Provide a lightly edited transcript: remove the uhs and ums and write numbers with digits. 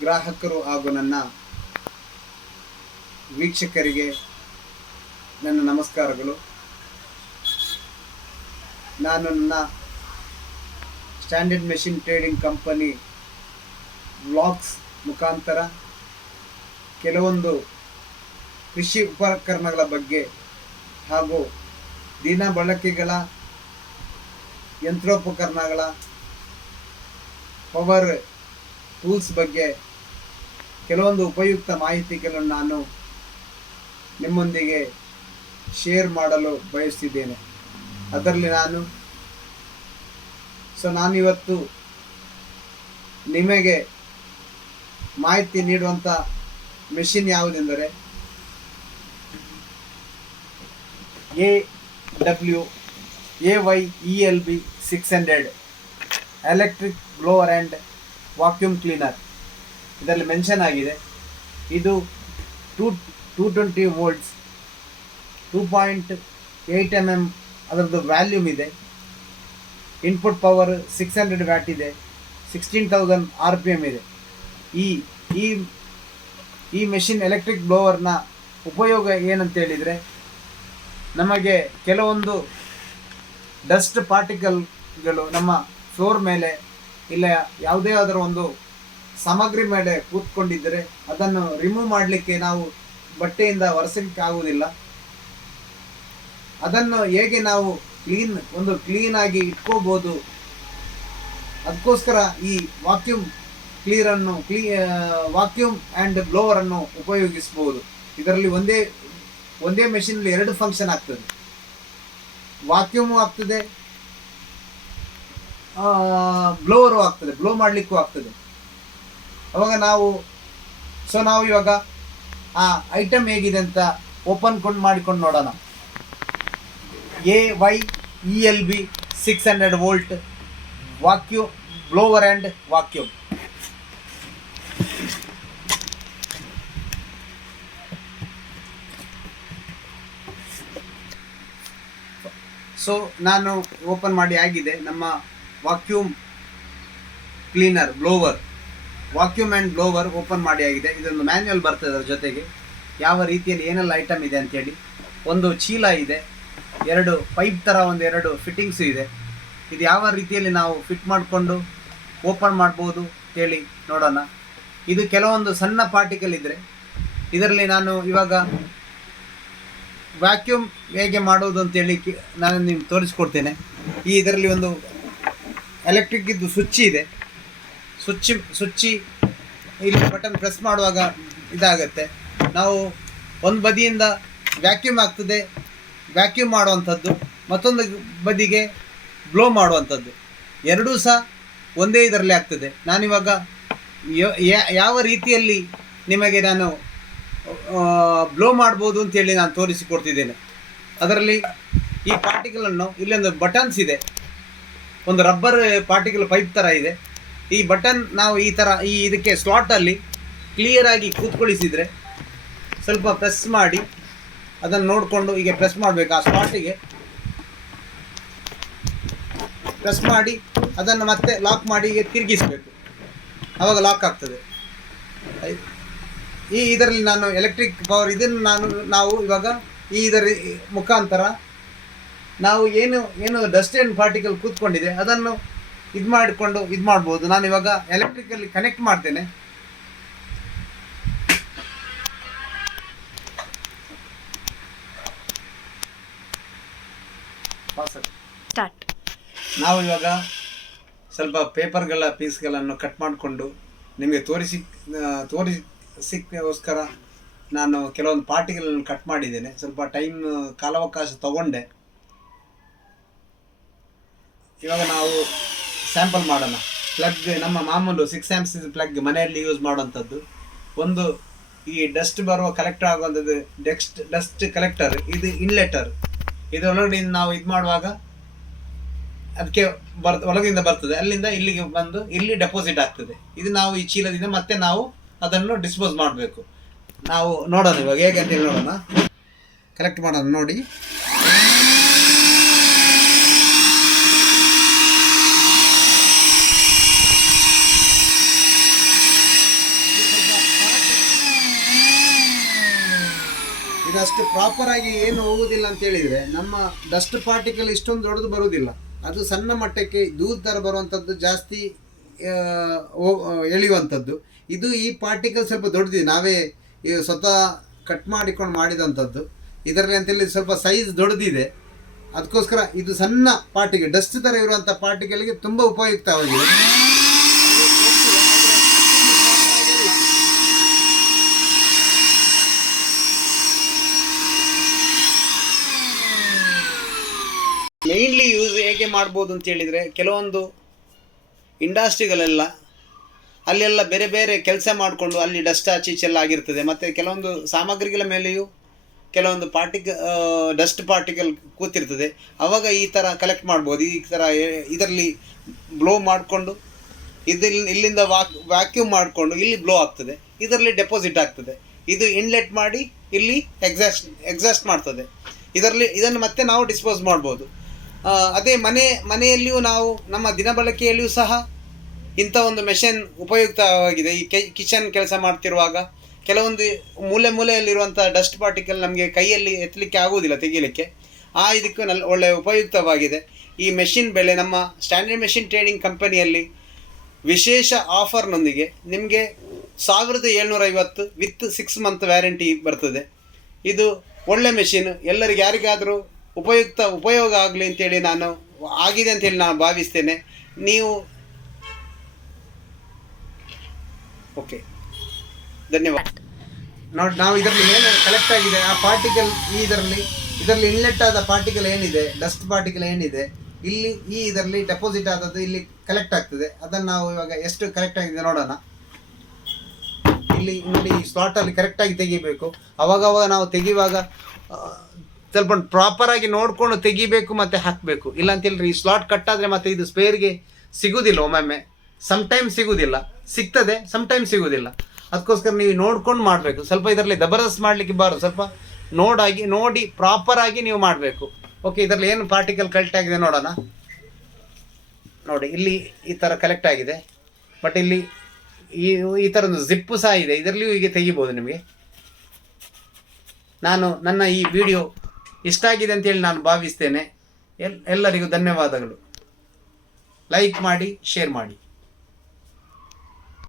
ಗ್ರಾಹಕರು ಹಾಗೂ ನನ್ನ ವೀಕ್ಷಕರಿಗೆ ನನ್ನ ನಮಸ್ಕಾರಗಳು. ನಾನು ನನ್ನ standard machine trading company vlogs ಮುಖಾಂತರ ಕೆಲವೊಂದು ಕೃಷಿ ಉಪಕರಣಗಳ ಬಗ್ಗೆ ಹಾಗೂ ದಿನ ಬಳಕೆಗಳ ಯಂತ್ರೋಪಕರಣಗಳ ಪವರ್ ಟೂಲ್ಸ್ ಬಗ್ಗೆ ಕೆಲವೊಂದು ಉಪಯುಕ್ತ ಮಾಹಿತಿಗಳನ್ನು ನಾನು ನಿಮ್ಮೊಂದಿಗೆ ಶೇರ್ ಮಾಡಲು ಬಯಸ್ತಿದ್ದೇನೆ. ಅದರಲ್ಲಿ ನಾನಿವತ್ತು ನಿಮಗೆ ಮಾಹಿತಿ ನೀಡುವಂಥ ಮೆಷಿನ್ ಯಾವುದೆಂದರೆ AWAYELB 600 electric blower and vacuum cleaner. ಇದರಲ್ಲಿ ಮೆನ್ಷನ್ ಆಗಿದೆ ಇದು 220 ವೋಲ್ಟ್ಸ್ 2.8 mm ಅದರದ್ದು ವ್ಯಾಲ್ಯೂಮ್ ಇದೆ. ಇನ್ಪುಟ್ ಪವರ್ 600 ವ್ಯಾಟ್ ಇದೆ. 16,000 RPM ಇದೆ. ಈ ಮೆಷಿನ್ ಎಲೆಕ್ಟ್ರಿಕ್ ಬ್ಲೋವರ್ನ ಉಪಯೋಗ ಏನಂತ ಹೇಳಿದರೆ, ನಮಗೆ ಕೆಲವೊಂದು ಡಸ್ಟ್ ಪಾರ್ಟಿಕಲ್ಗಳು ನಮ್ಮ ಫ್ಲೋರ್ ಮೇಲೆ ಇಲ್ಲ ಯಾವುದೇ ಆದರೂ ಒಂದು ಸಾಮಗ್ರಿ ಮೇಲೆ ಕೂತ್ಕೊಂಡಿದ್ದರೆ ಅದನ್ನು ರಿಮೂವ್ ಮಾಡಲಿಕ್ಕೆ ನಾವು ಬಟ್ಟೆಯಿಂದ ಒರೆಸಲಿಕ್ಕೆ ಆಗುವುದಿಲ್ಲ. ಅದನ್ನು ಹೇಗೆ ನಾವು ಕ್ಲೀನಾಗಿ ಇಟ್ಕೋಬೋದು, ಅದಕ್ಕೋಸ್ಕರ ಈ ವಾಕ್ಯೂಮ್ ಆ್ಯಂಡ್ ಬ್ಲೋವರನ್ನು ಉಪಯೋಗಿಸ್ಬೋದು. ಇದರಲ್ಲಿ ಒಂದೇ ಮೆಷಿನಲ್ಲಿ 2 ಫಂಕ್ಷನ್ ಆಗ್ತದೆ. ವಾಕ್ಯೂಮು ಆಗ್ತದೆ, ಬ್ಲೋವರು ಆಗ್ತದೆ, ಬ್ಲೋ ಮಾಡಲಿಕ್ಕೂ ಆಗ್ತದೆ. ಅವಾಗ ನಾವು ಇವಾಗ ಆ ಐಟಮ್ ಹೇಗಿದೆ ಅಂತ ಮಾಡಿಕೊಂಡು ನೋಡೋಣ. AYELB 600 volt vacuum blower and vacuum. ನಾನು ಓಪನ್ ಮಾಡಿ ಆಗಿದೆ. ನಮ್ಮ vacuum cleaner blower, vacuum and blower open ಮಾಡಿ ಆಗಿದೆ. ಇದೊಂದು ಮ್ಯಾನ್ಯುವಲ್ ಬರ್ತದೆ, ಅದರ ಜೊತೆಗೆ ಯಾವ ರೀತಿಯಲ್ಲಿ ಏನೆಲ್ಲ ಐಟಮ್ ಇದೆ ಅಂಥೇಳಿ. ಒಂದು ಚೀಲ ಇದೆ, 2 ಪೈಪ್ ಥರ 2 ಫಿಟ್ಟಿಂಗ್ಸು ಇದೆ. ಇದು ಯಾವ ರೀತಿಯಲ್ಲಿ ನಾವು ಫಿಟ್ ಮಾಡಿಕೊಂಡು ಓಪನ್ ಮಾಡ್ಬೋದು ಅಂತೇಳಿ ನೋಡೋಣ. ಇದು ಕೆಲವೊಂದು ಸಣ್ಣ ಪಾರ್ಟಿಕಲ್ ಇದ್ದರೆ ಇದರಲ್ಲಿ ನಾನು ಇವಾಗ ವ್ಯಾಕ್ಯೂಮ್ ಹೇಗೆ ಮಾಡೋದು ಅಂತೇಳಿ ನಾನು ನಿಮ್ಗೆ ತೋರಿಸ್ಕೊಡ್ತೇನೆ. ಇದರಲ್ಲಿ ಒಂದು ಎಲೆಕ್ಟ್ರಿಕ್ ಇದ್ದು ಸ್ವಿಚ್ ಇದೆ. ಸ್ವಿಚ್ಚಿ ಇಲ್ಲಿ ಬಟನ್ ಪ್ರೆಸ್ ಮಾಡುವಾಗ ಇದಾಗತ್ತೆ. ನಾವು ಒಂದು ಬದಿಯಿಂದ ವ್ಯಾಕ್ಯೂಮ್ ಆಗ್ತದೆ, ವ್ಯಾಕ್ಯೂಮ್ ಮಾಡುವಂಥದ್ದು, ಮತ್ತೊಂದು ಬದಿಗೆ ಬ್ಲೋ ಮಾಡುವಂಥದ್ದು. ಎರಡೂ ಸಹ ಒಂದೇ ಇದರಲ್ಲಿ ಆಗ್ತದೆ. ನಾನಿವಾಗ ಯಾವ ರೀತಿಯಲ್ಲಿ ನಿಮಗೆ ನಾನು ಬ್ಲೋ ಮಾಡ್ಬೋದು ಅಂತೇಳಿ ನಾನು ತೋರಿಸಿಕೊಡ್ತಿದ್ದೇನೆ. ಅದರಲ್ಲಿ ಈ ಪಾರ್ಟಿಕಲನ್ನು ಇಲ್ಲೊಂದು ಬಟನ್ಸ್ ಇದೆ, ಒಂದು ರಬ್ಬರ್ ಪಾರ್ಟಿಕಲ್ ಪೈಪ್ ಥರ ಇದೆ. ಈ ಬಟನ್ ನಾವು ಈ ಥರ ಇದಕ್ಕೆ ಸ್ಲಾಟಲ್ಲಿ ಕ್ಲಿಯರಾಗಿ ಕೂತ್ಕೊಳಿಸಿದರೆ ಸ್ವಲ್ಪ ಪ್ರೆಸ್ ಮಾಡಿ ಅದನ್ನು ನೋಡಿಕೊಂಡು ಹೀಗೆ ಪ್ರೆಸ್ ಮಾಡಬೇಕು. ಆ ಸ್ಲಾಟಿಗೆ ಪ್ರೆಸ್ ಮಾಡಿ ಅದನ್ನು ಮತ್ತೆ ಲಾಕ್ ಮಾಡಿ ಹೀಗೆ ತಿರುಗಿಸಬೇಕು, ಆವಾಗ ಲಾಕ್ ಆಗ್ತದೆ. ಇದರಲ್ಲಿ ನಾನು ಎಲೆಕ್ಟ್ರಿಕ್ ಪವರ್ ಇದನ್ನು ನಾವು ಇವಾಗ ಇದರ ಮುಖಾಂತರ ನಾವು ಏನು ಡಸ್ಟ್ ಆ್ಯಂಡ್ ಪಾರ್ಟಿಕಲ್ ಕೂತ್ಕೊಂಡಿದೆ ಅದನ್ನು ಇದು ಮಾಡ್ಬೋದು. ನಾನು ಇವಾಗ ಎಲೆಕ್ಟ್ರಿಕಲ್ಲಿ ಕನೆಕ್ಟ್ ಮಾಡ್ತೇನೆ. ನಾವು ಇವಾಗ ಸ್ವಲ್ಪ ಪೇಪರ್ಗಳ ಪೀಸ್ಗಳನ್ನು ಕಟ್ ಮಾಡಿಕೊಂಡು ನಿಮಗೆ ತೋರಿಸಿಕ್ಕೋಸ್ಕರ ನಾನು ಕೆಲವೊಂದು ಪಾರ್ಟಿಗಳನ್ನು ಕಟ್ ಮಾಡಿದ್ದೇನೆ. ಸ್ವಲ್ಪ ಕಾಲಾವಕಾಶ ತಗೊಂಡೆ. ಇವಾಗ ನಾವು ಸ್ಯಾಂಪಲ್ ಮಾಡೋಣ. ಪ್ಲಗ್ ನಮ್ಮ ಮಾಮೂಲು 6 amps ಪ್ಲಗ್ ಮನೆಯಲ್ಲಿ ಯೂಸ್ ಮಾಡುವಂಥದ್ದು. ಒಂದು ಈ ಡಸ್ಟ್ ಬರುವ ಕಲೆಕ್ಟರ್ ಆಗುವಂಥದ್ದು ಡಸ್ಟ್ ಕಲೆಕ್ಟರ್, ಇದು ಇನ್ಲೆಟರ್. ಇದರೊಳಗಡೆ ನಾವು ಇದು ಮಾಡುವಾಗ ಅದಕ್ಕೆ ಒಳಗಿಂದ ಬರ್ತದೆ, ಅಲ್ಲಿಂದ ಇಲ್ಲಿಗೆ ಬಂದು ಇಲ್ಲಿ ಡೆಪಾಸಿಟ್ ಆಗ್ತದೆ. ಇದು ನಾವು ಈ ಚೀಲದಿಂದ ಮತ್ತೆ ನಾವು ಅದನ್ನು ಡಿಸ್ಪೋಸ್ ಮಾಡಬೇಕು. ನಾವು ನೋಡೋಣ ಇವಾಗ ಹೇಗೆ ಅಂತೇಳಿ ನೋಡೋಣ. ಕಲೆಕ್ಟ್ ಮಾಡೋಣ ನೋಡಿ. ಇದಷ್ಟು ಪ್ರಾಪರಾಗಿ ಏನು ಹೋಗುವುದಿಲ್ಲ ಅಂತ ಹೇಳಿದರೆ, ನಮ್ಮ ಡಸ್ಟ್ ಪಾರ್ಟಿಕಲ್ ಇಷ್ಟೊಂದು ದೊಡ್ಡದು ಬರುವುದಿಲ್ಲ. ಅದು ಸಣ್ಣ ಮಟ್ಟಕ್ಕೆ ದೂರ ಥರ ಬರುವಂಥದ್ದು, ಜಾಸ್ತಿ ಎಳೆಯುವಂಥದ್ದು. ಇದು ಈ ಪಾರ್ಟಿಕಲ್ ಸ್ವಲ್ಪ ದೊಡ್ಡದಿದೆ, ನಾವೇ ಸ್ವತಃ ಕಟ್ ಮಾಡಿಕೊಂಡು ಮಾಡಿದಂಥದ್ದು. ಇದರಲ್ಲಿ ಅಂತೇಳಿ ಸ್ವಲ್ಪ ಸೈಜ್ ದೊಡ್ಡದಿದೆ. ಅದಕ್ಕೋಸ್ಕರ ಇದು ಸಣ್ಣ ಪಾರ್ಟಿಕಲ್, ಡಸ್ಟ್ ಥರ ಇರುವಂಥ ಪಾರ್ಟಿಕಲ್ಗೆ ತುಂಬ ಉಪಯುಕ್ತವಾಗಿದೆ. ಮೇಯ್ನ್ಲಿ ಯೂಸ್ ಹೇಗೆ ಮಾಡ್ಬೋದು ಅಂತ ಹೇಳಿದರೆ, ಕೆಲವೊಂದು ಇಂಡಸ್ಟ್ರಿಗಳೆಲ್ಲ ಅಲ್ಲೆಲ್ಲ ಬೇರೆ ಬೇರೆ ಕೆಲಸ ಮಾಡಿಕೊಂಡು ಅಲ್ಲಿ ಡಸ್ಟ್ ಆಚೀಚೆಲ್ಲ ಆಗಿರ್ತದೆ. ಮತ್ತು ಕೆಲವೊಂದು ಸಾಮಗ್ರಿಗಳ ಮೇಲೆಯೂ ಕೆಲವೊಂದು ಡಸ್ಟ್ ಪಾರ್ಟಿಕಲ್ ಕೂತಿರ್ತದೆ. ಆವಾಗ ಈ ಥರ ಕಲೆಕ್ಟ್ ಮಾಡ್ಬೋದು. ಈ ಥರ ಇದರಲ್ಲಿ ಬ್ಲೋ ಮಾಡಿಕೊಂಡು ಇಲ್ಲಿಂದ ವ್ಯಾಕ್ಯೂಮ್ ಮಾಡಿಕೊಂಡು ಇಲ್ಲಿ ಬ್ಲೋ ಆಗ್ತದೆ, ಇದರಲ್ಲಿ ಡೆಪಾಸಿಟ್ ಆಗ್ತದೆ. ಇದು ಇನ್ಲೆಟ್ ಮಾಡಿ ಇಲ್ಲಿ ಎಕ್ಸಾಸ್ಟ್ ಮಾಡ್ತದೆ. ಇದನ್ನು ಮತ್ತೆ ನಾವು ಡಿಸ್ಪೋಸ್ ಮಾಡ್ಬೋದು. ಅದೇ ಮನೆಯಲ್ಲಿಯೂ ನಾವು ನಮ್ಮ ದಿನಬಳಕೆಯಲ್ಲಿಯೂ ಸಹ ಇಂಥ ಒಂದು ಮೆಷಿನ್ ಉಪಯುಕ್ತವಾಗಿದೆ. ಈ ಕಿಚನ್ ಕೆಲಸ ಮಾಡ್ತಿರುವಾಗ ಕೆಲವೊಂದು ಮೂಲೆಯಲ್ಲಿರುವಂಥ ಡಸ್ಟ್ ಪಾರ್ಟಿಕಲ್ ನಮಗೆ ಕೈಯಲ್ಲಿ ಎತ್ತಲಿಕ್ಕೆ ಆಗುವುದಿಲ್ಲ, ತೆಗೀಲಿಕ್ಕೆ. ಇದಕ್ಕೂ ಒಳ್ಳೆಯ ಉಪಯುಕ್ತವಾಗಿದೆ. ಈ ಮೆಷಿನ್ ಬೆಲೆ ನಮ್ಮ ಸ್ಟ್ಯಾಂಡರ್ಡ್ ಮೆಷಿನ್ ಟ್ರೇಡಿಂಗ್ ಕಂಪನಿಯಲ್ಲಿ ವಿಶೇಷ ಆಫರ್ನೊಂದಿಗೆ ನಿಮಗೆ 1750 ವಿತ್ 6 ಮಂತ್ ವ್ಯಾರಂಟಿ ಬರ್ತದೆ. ಇದು ಒಳ್ಳೆ ಮೆಷಿನ್, ಎಲ್ಲರಿಗೆ ಯಾರಿಗಾದರೂ ಉಪಯೋಗ ಆಗಲಿ ಅಂತೇಳಿ ಆಗಿದೆ ಅಂತೇಳಿ ನಾನು ಭಾವಿಸ್ತೇನೆ. ನೀವು ಓಕೆ, ಧನ್ಯವಾದ. ನಾವು ಇದರಲ್ಲಿ ಏನು ಕಲೆಕ್ಟ್ ಆಗಿದೆ ಆ ಪಾರ್ಟಿಕಲ್, ಇದರಲ್ಲಿ ಇನ್ಲೆಟ್ ಆದ ಪಾರ್ಟಿಕಲ್ ಏನಿದೆ, ಡಸ್ಟ್ ಪಾರ್ಟಿಕಲ್ ಏನಿದೆ, ಇದರಲ್ಲಿ ಡೆಪಾಸಿಟ್ ಆದದ್ದು ಇಲ್ಲಿ ಕಲೆಕ್ಟ್ ಆಗ್ತದೆ. ಅದನ್ನು ನಾವು ಇವಾಗ ಎಷ್ಟು ಕಲೆಕ್ಟ್ ಆಗಿದೆ ನೋಡೋಣ. ಇಲ್ಲಿ ನೋಡಿ, ಈ ಸ್ಲಾಟಲ್ಲಿ ಕರೆಕ್ಟಾಗಿ ತೆಗಿಬೇಕು. ಅವಾಗವಾಗ ನಾವು ತೆಗೆಯುವಾಗ ಸ್ವಲ್ಪ ಪ್ರಾಪರಾಗಿ ನೋಡಿಕೊಂಡು ತೆಗಿಬೇಕು ಮತ್ತು ಹಾಕಬೇಕು. ಇಲ್ಲ ಅಂತೇಳಿದ್ರೆ ಈ ಸ್ಲಾಟ್ ಕಟ್ಟಾದರೆ ಮತ್ತೆ ಇದು ಸ್ಪೇರ್ಗೆ ಸಿಗೋದಿಲ್ಲ. ಒಮ್ಮೊಮ್ಮೆ ಸಮ್ಟೈಮ್ ಸಿಗೋದಿಲ್ಲ, ಸಿಗ್ತದೆ, ಸಮ್ಟೈಮ್ ಸಿಗೋದಿಲ್ಲ. ಅದಕ್ಕೋಸ್ಕರ ನೀವು ನೋಡ್ಕೊಂಡು ಮಾಡಬೇಕು. ಸ್ವಲ್ಪ ಇದರಲ್ಲಿ ಜಬರ್ದಸ್ತ್ ಮಾಡಲಿಕ್ಕೆ ಬಾರದು, ಸ್ವಲ್ಪ ನೋಡಿ ಪ್ರಾಪರಾಗಿ ನೀವು ಮಾಡಬೇಕು. ಓಕೆ, ಇದರಲ್ಲಿ ಏನು ಪಾರ್ಟಿಕಲ್ ಕಲೆಕ್ಟ್ ಆಗಿದೆ ನೋಡೋಣ. ನೋಡಿ, ಇಲ್ಲಿ ಈ ಥರ ಕಲೆಕ್ಟ್ ಆಗಿದೆ. ಬಟ್ ಇಲ್ಲಿ ಈ ಥರದ್ದು ಜಿಪ್ಪು ಸಹ ಇದೆ, ಇದರಲ್ಲಿಯೂ ಹೀಗೆ ತೆಗಿಬೋದು ನಿಮಗೆ. ನನ್ನ ಈ ವಿಡಿಯೋ ಇಷ್ಟ ಆಗಿದೆ ಅಂತೇಳಿ ನಾನು ಭಾವಿಸ್ತೇನೆ. ಎಲ್ಲರಿಗೂ ಧನ್ಯವಾದಗಳು. ಲೈಕ್ ಮಾಡಿ, ಶೇರ್ ಮಾಡಿ.